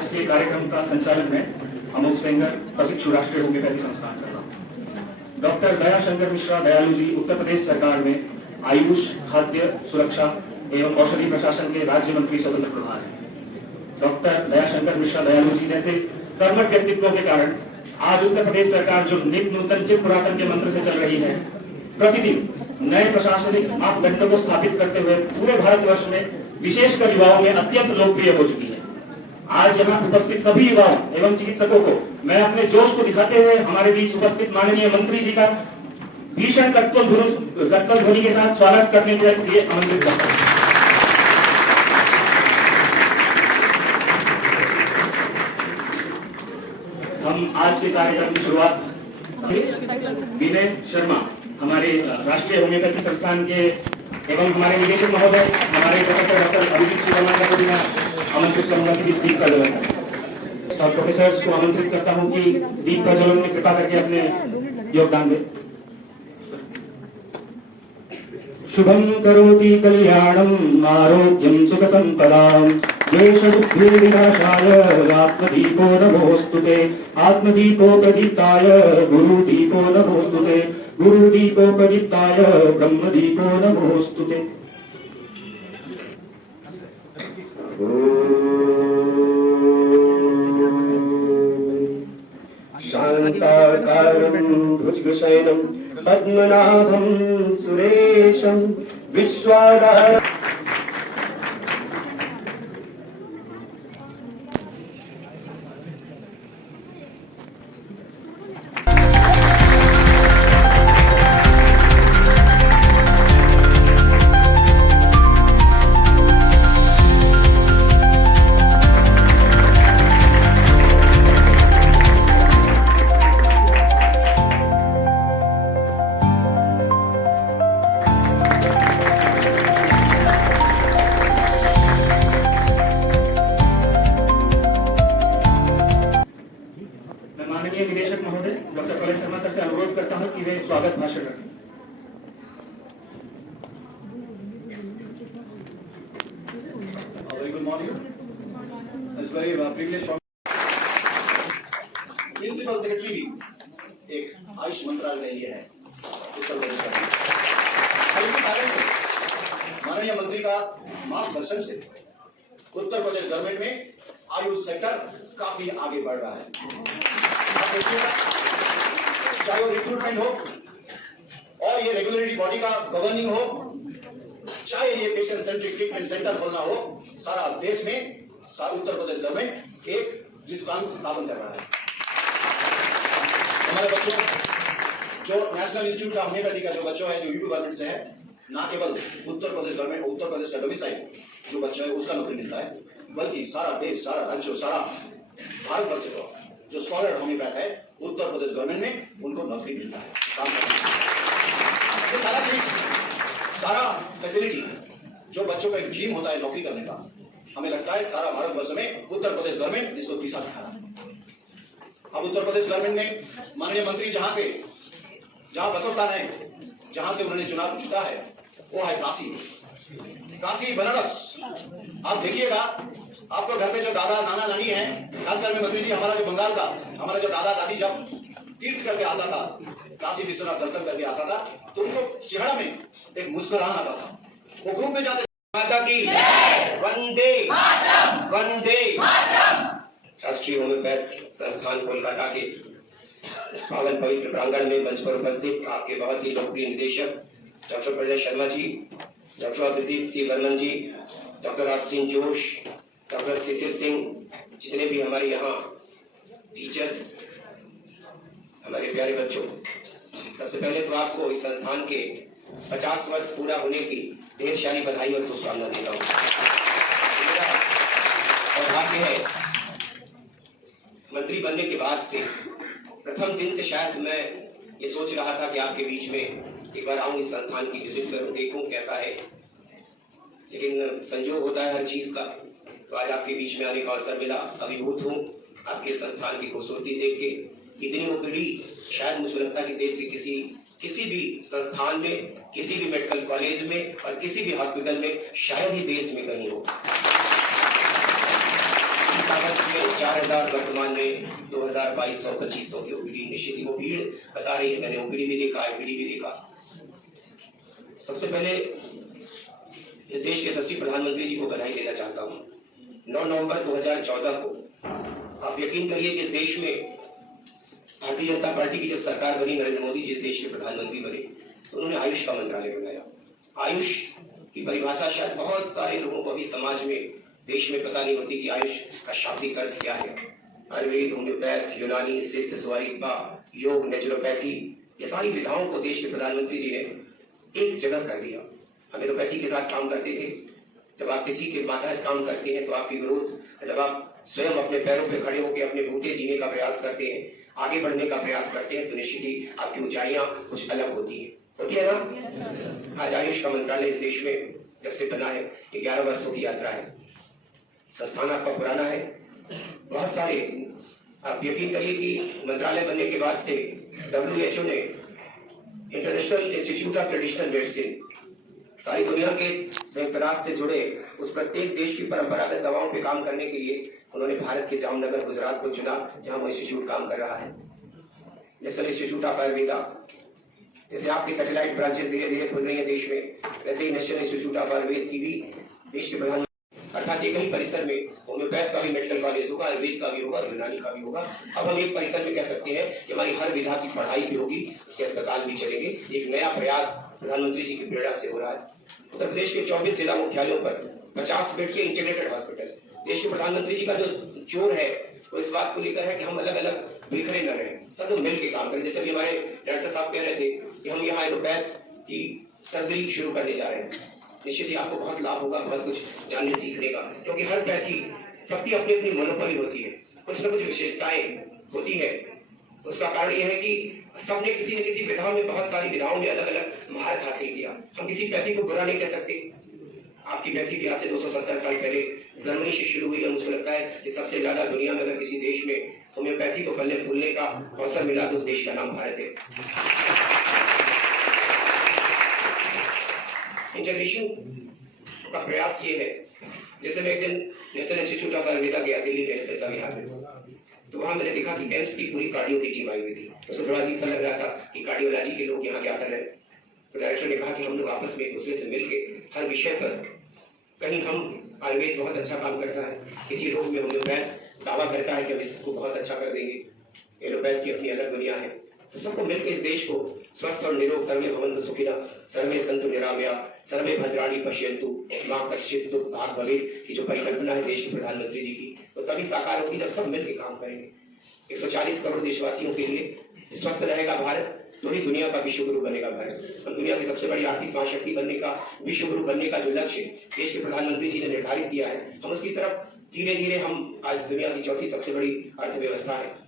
आज के कार्यक्रम का संचालन मैं अमोक सेंगर, प्रशिक्षु राष्ट्रीय होम्योपैथी संस्थान कर रहा हूँ। डॉक्टर दयाशंकर मिश्रा दयालु जी उत्तर प्रदेश सरकार में आयुष, खाद्य सुरक्षा एवं औषधि प्रशासन के राज्य मंत्री स्वतंत्र प्रभार हैं। डॉक्टर दयाशंकर मिश्रा दयालु जी जैसे कर्मठ व्यक्तित्व के कारण आज उत्तर प्रदेश सरकार जो नित नूतन चित पुरातन के मंत्र से चल रही है, प्रतिदिन नए प्रशासनिक मापदंडों को स्थापित करते हुए पूरे भारतवर्ष में विशेषकर युवाओं में अत्यंत लोकप्रिय हो चुकी है। आज यहाँ उपस्थित सभी युवाओं एवं चिकित्सकों को मैं अपने जोश को दिखाते हुए हमारे बीच उपस्थित माननीय मंत्री जी का भीषण कर्तव्य ध्वनि के साथ स्वागत करने के लिए आमंत्रित करता हूँ। हम आज के कार्यक्रम की शुरुआत विनय शर्मा हमारे राष्ट्रीय होम्योपैथी संस्थान के एवं हमारे निदेशक महोदय हमारे प्रोफेसर डॉक्टर अभिजीत सिंह वर्मा को भी मैं आमंत्रित करूंगा कि दीप प्रज्वलन करें। और प्रोफेसर्स को आमंत्रित करता हूं कि दीप प्रज्वलन में कृपा करके अपने योगदान दें। शुभम करोति कल्याणम आरोग्यम सुख संपदाम द्वेषबुद्धिर्विनाशाय आत्मदीपो नमोस्तुते आत्मदीपो प्रदीप्ताय गुरुदीपो नमोस्तुते गुरुदीपो प्रदीप्ताय ब्रह्मदीपो नमोस्तुते। शान्ताकारं भुजगशयनं पद्मनाभं सुरेशं विश्वाधारम् निदेशक महोदय डॉक्टर कलेश शर्मा सर से अनुरोध करता हूं कि वे स्वागत भाषण रखें। Very good morning. It's very privileged for principal secretary भी एक आयुष मंत्रालय का लिए है उत्तर प्रदेश का। इसी कारण से माननीय मंत्री का मार्गदर्शन से उत्तर प्रदेश गवर्नमेंट में आयुष सेक्टर काफी आगे बढ़ रहा है। चाहे वो रिक्रूटमेंट हो और ये रेगुलेटरी बॉडी का गवर्निंग हो, चाहे ये पेशेंट सेंट्रिक ट्रीटमेंट सेंटर खोलना हो, सारा देश में सारा उत्तर प्रदेश गवर्नमेंट एक दृष्टांत स्थापन कर रहा है। हमारे बच्चों जो नेशनल इंस्टीट्यूट का होम्योपैथी का जो बच्चों है जो यूपी गवर्नमेंट से है, ना केवल उत्तर प्रदेश गवर्नमेंट उत्तर प्रदेश का डोमिसाइल जो बच्चा है उसका नौकरी मिलता है, बल्कि सारा देश सारा राज्य सारा भारतवर्ष को जो स्कॉलर होम्योपैथ है उत्तर प्रदेश गवर्नमेंट में उनको नौकरी मिलता है काम करने। ये सारा चीज सारा फैसिलिटी जो बच्चों का एक ड्रीम होता है नौकरी करने का, हमें लगता है सारा भारतवर्ष में उत्तर प्रदेश गवर्नमेंट इसको दिशा दिखा रहा है। अब उत्तर प्रदेश गवर्नमेंट में माननीय मंत्री जहां बसवतान है, जहां से उन्होंने चुनाव जीता है वो है काशी बनारस। आप देखिएगा आपको घर पे जो दादा नाना नानी है, खासकर में मंत्री जी हमारा जो बंगाल का हमारा जो दादा दादी जब तीर्थ करके आता था, काशी विश्वनाथ दर्शन करके आता था, तो उनको चेहरा में एक मुस्कुराहट आता था। वो घूम में जाते माता की वंदे वंदे राष्ट्रीय होम्योपैथ संस्थान कोलकाता के इस पावन पवित्र प्रांगण में मंच पर उपस्थित आपके बहुत ही लोकप्रिय निदेशक डॉक्टर कलेश शर्मा जी, डॉक्टर अभिजीत सिंह वर्मा जी, डॉक्टर आस्टिन जोश, डॉक्टर शिशिर सिंह, जितने भी हमारे यहाँ टीचर्स, हमारे प्यारे बच्चों, सबसे पहले तो आपको इस संस्थान के 50 वर्ष पूरा होने की ढेर सारी बधाई और शुभकामना देता हूँ। मेरा सौभाग्य है मंत्री बनने के बाद से प्रथम दिन से शायद मैं ये सोच रहा था कि आपके बीच में एक बार आऊं, इस संस्थान की विजिट करूं, देखूं कैसा है, लेकिन संयोग होता है हर चीज का। तो आज आपके बीच में आने का अवसर मिला, अभिभूत हूँ आपके संस्थान की खूबसूरती देख के। इतनी ओपीडी शायद मुझे लगता है कि देश के किसी भी संस्थान में, किसी भी मेडिकल कॉलेज में और किसी भी हॉस्पिटल में शायद ही देश में कहीं हो। अगस्त में 4000, वर्तमान में 2200-2500 की ओपीडी निश्चित ही वो भीड़ बता रही है। मैंने ओपीडी भी देखा, आईपीडी भी देखा। सबसे पहले इस देश के यशस्वी प्रधानमंत्री जी को बधाई देना चाहता हूँ। 9 नवंबर 2014 को आप यकीन करिए कि इस देश में भारतीय जनता पार्टी की जब सरकार बनी, नरेंद्र मोदी जी इस देश के प्रधानमंत्री बने, तो उन्होंने आयुष का मंत्रालय बनाया। आयुष की परिभाषा शायद बहुत सारे लोगों को अभी समाज में, देश में पता नहीं होती कि आयुष का शाब्दिक अर्थ क्या है। आयुर्वेद, होम्योपैथ, यूनानी, सिद्ध, स्वारित्वा, योग, नेचुरोपैथी, ये सारी विधाओं को देश के प्रधानमंत्री जी ने एक जगह कर दिया। हम एलोपैथी के साथ काम करते थे। जब आप किसी के मातहत काम करते हैं तो आपकी ग्रोथ, जब आप स्वयं अपने पैरों पे खड़े होकर अपने बूते जीने का प्रयास करते हैं, आगे बढ़ने का प्रयास करते हैं, तो निश्चित ही आपकी ऊंचाइयां कुछ अलग होती है ना। आज आयुष का मंत्रालय इस देश में जब से बना है, 11 वर्षों की यात्रा है। संस्थान आपका पुराना है। बहुत सारे, आप यकीन करिए कि मंत्रालय बनने के बाद से WHO ने international institute of traditional medicine, सारी दुनिया के संयुक्त राष्ट्र से जुड़े उस प्रत्येक देश की परंपरागत दवाओं पे काम करने के लिए उन्होंने भारत के जामनगर, गुजरात को चुना, जहां वो इंस्टीट्यूट काम कर रहा है। नेशनल इंस्टीट्यूट ऑफ आयुर्वेदा, जैसे आपकी सैटेलाइट ब्रांचेस धीरे धीरे खुल रही है देश में, वैसे ही नेशनल इंस्टीट्यूट ऑफ आयुर्वेद की भी देश के प्रधानमंत्री, अर्थात एक ही परिसर में होम्योपैथ का भी मेडिकल कॉलेज होगा, आयुर्वेद का भी होगा, यूनानी का भी होगा। अब हम एक परिसर में कह सकते हैं कि हमारी हर विधा की पढ़ाई भी होगी, उसके अस्पताल भी चलेंगे। एक नया प्रयास प्रधानमंत्री जी की प्रेरणा से हो रहा है। उत्तर प्रदेश के 24 जिला मुख्यालयों पर 50 बेड के इंटीग्रेटेड हॉस्पिटल। देश के प्रधानमंत्री जी का जो जोर है वो इस बात को लेकर है कि हम अलग अलग बिखरे न रहें, सब लोग मिलकर काम करें। जैसे अभी हमारे डायरेक्टर साहब कह रहे थे कि हम यहाँ एलोपैथ की सर्जरी शुरू करने जा रहे हैं। निश्चित ही आपको बहुत लाभ होगा, बहुत कुछ जानने सीखने का, क्योंकि हर पैथी सबकी अपनी अपनी मोनोपोली होती है, कुछ न कुछ विशेषताएं होती है। उसका कारण यह है कि सबने किसी न किसी विधा में, बहुत सारी विधाओं में अलग अलग महारत हासिल किया। हम किसी पैथी को बुरा नहीं कह सकते। आपकी पैथी भी आज से 270 साल पहले जर्मनी से शुरू हुई, और मुझे लगता है कि सबसे ज्यादा दुनिया में अगर किसी देश में होम्योपैथी को फलने फूलने का अवसर मिला तो उस देश का नाम भारत है। इंटीग्रेशन का प्रयास ये है, जैसे मैं एक दिन नेशनल इंस्टीट्यूट ऑफ आयुर्वेदा गया, दिल्ली में सत्ता विहार में, तो वहां मैंने देखा कि एम्स की पूरी कार्डियो की टीम आई हुई थी। उसको थोड़ा अजीब सा लग रहा था कि कार्डियोलॉजी के लोग यहाँ क्या कर रहे हैं। तो डायरेक्टर ने कहा कि हम लोग आपस में एक दूसरे से मिलकर हर विषय पर, कहीं हम आयुर्वेद बहुत अच्छा काम करता है, किसी रोग में होम्योपैथ दावा करता है कि हम इसको बहुत अच्छा कर देंगे, एलोपैथ की अपनी अलग दुनिया है, तो सबको मिलकर इस देश को स्वस्थ और निरोग, सर्वे भवन्तु सुखिनः, सर्वे सन्तु निरामयाः, सर्वे भद्राणि पश्यन्तु मा कश्चित् दुःख भाग् भवेत् की जो परिकल्पना है देश के प्रधानमंत्री जी की, तो तभी साकार होगी जब सब मिलकर काम करेंगे। 140 करोड़ देशवासियों के लिए स्वस्थ रहेगा भारत, तो ही दुनिया का विश्व गुरु बनेगा भारत। हम दुनिया की सबसे बड़ी आर्थिक महाशक्ति बनने का, विश्व गुरु बनने का जो लक्ष्य देश के प्रधानमंत्री जी ने निर्धारित किया है, हम उसकी तरफ धीरे धीरे, हम आज दुनिया की चौथी सबसे बड़ी अर्थव्यवस्था है।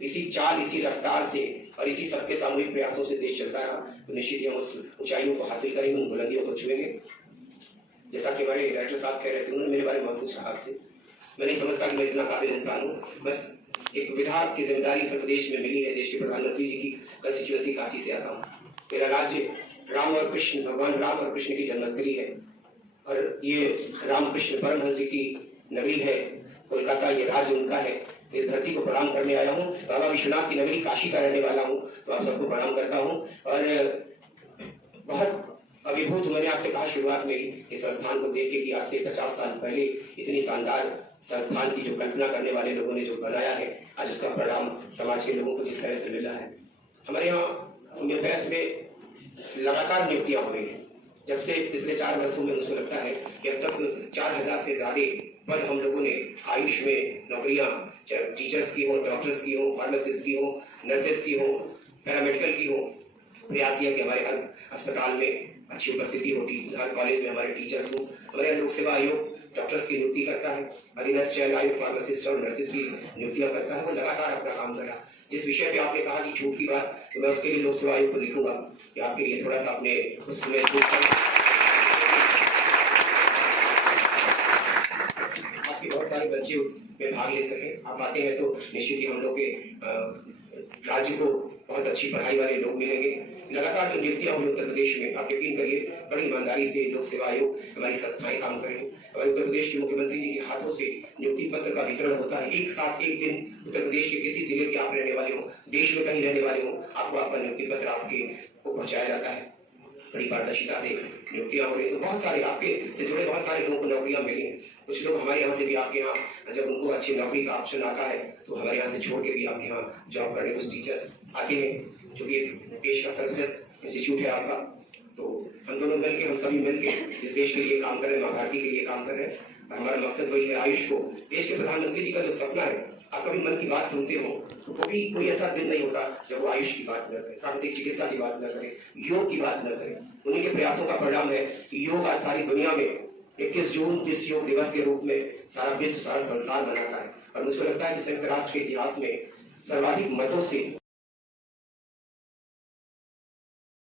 इसी चाल, इसी रफ्तार से और इसी सबके सामूहिक प्रयासों से देश चलता रहा तो निश्चित ही हम उस ऊंचाइयों को हासिल करेंगे, उन बुलंदियों को छुएंगे। जैसा कि हमारे डायरेक्टर साहब कह रहे थे, उन्होंने मेरे बारे में बहुत कुछ कहा आपसे। मैं नहीं समझता कि मैं इतना काबिल इंसान हूँ, बस एक विधा की जिम्मेदारी उत्तर प्रदेश में मिली है। देश के प्रधानमंत्री जी की कंस्टिट्यूएंसी काशी से आता हूँ। मेरा राज्य राम और कृष्ण, भगवान राम और कृष्ण की जन्मस्थली है, और ये रामकृष्ण परमहंस की नगरी है कोलकाता, ये राज्य उनका है। इस धरती को प्रणाम करने आया हूँ। बाबा विश्वनाथ की नगरी काशी का रहने वाला हूँ, तो आप सबको प्रणाम करता हूँ। और बहुत अभिभूत, मैंने आपसे कहा शुरुआत में इस संस्थान को देख के कि आज से 50 साल पहले इतनी शानदार संस्थान की जो कल्पना करने वाले लोगों ने जो बनाया है, आज उसका परिणाम समाज के लोगों को जिस तरह से मिला है। हमारे यहाँ होम्योपैथ में लगातार नियुक्तियां हो रही है। जब से पिछले 4 वर्षों में मुझे लगता है कि अब तक 4000 से ज्यादा पद हम लोगों ने आयुष में नौकरियां, चाहे टीचर्स की हो, डॉक्टर्स की हो, फार्मासिस्ट की हो, नर्सेस की हो, पैरामेडिकल की हो, प्रयास किया कि हमारे हर अस्पताल में अच्छी उपस्थिति होगी, हर कॉलेज में हमारे टीचर्स हो। हमारे यहाँ लोक सेवा आयोग डॉक्टर्स की नियुक्ति करता है, अधीनस्थ चयन आयोग फार्मासिस्ट और नर्सेस की नियुक्तियां करता है। वो लगातार अपना काम कर रहा है। जिस विषय पे आपने कहा कि छूट की बात, तो मैं उसके लिए लोक सेवा आयोग को लिखूंगा कि आपके लिए थोड़ा सा अपने उसमें आपके बहुत सारे बच्चे उसमें भाग ले सके। आप आते हैं तो निश्चित ही हम लोग के राज्य को बहुत अच्छी पढ़ाई वाले लोग मिलेंगे। लगातार जो नियुक्तियां हुई उत्तर प्रदेश में, आप यकीन करिए बड़ी ईमानदारी से लोक सेवा आयोग, हमारी संस्थाएं काम करेंगे। और उत्तर प्रदेश के मुख्यमंत्री जी के हाथों से नियुक्ति पत्र का वितरण होता है। एक साथ एक दिन उत्तर प्रदेश के किसी जिले के आप रहने वाले हो, देश में कहीं रहने वाले हो, आपको आपका नियुक्ति पत्र आपके को पहुंचाया जाता है। बड़ी पारदर्शिता से नियुक्तियां हो रही है। तो बहुत सारे आपके से जुड़े बहुत सारे लोगों को नौकरियां मिली हैं। कुछ लोग हमारे यहाँ से भी आपके यहाँ जब उनको अच्छी नौकरी का ऑप्शन आता है तो हमारे यहाँ से छोड़ के भी आपके यहाँ जॉब करने कुछ टीचर्स आते हैं, जो कि देश का सर्वश्रेष्ठ इंस्टीट्यूट है आपका। तो हम दोनों मिलकर, हम सभी मिलकर इस देश के लिए काम कर रहे हैं, माँ भारती के लिए काम कर रहे हैं। हमारा मकसद वही है, आयुष को देश के प्रधानमंत्री जी का जो सपना है, आप कभी मन की बात सुनते हो तो कभी कोई ऐसा दिन नहीं होता जब वो आयुष की बात न करे, प्राकृतिक चिकित्सा की बात न करे, योग की बात न करे। उन्हीं के प्रयासों का परिणाम है कि योग आज सारी दुनिया में 21 जून विश्व योग दिवस के रूप में सारा विश्व, सारा संसार मनाता है। और मुझको लगता है कि संयुक्त राष्ट्र के इतिहास में सर्वाधिक मतों से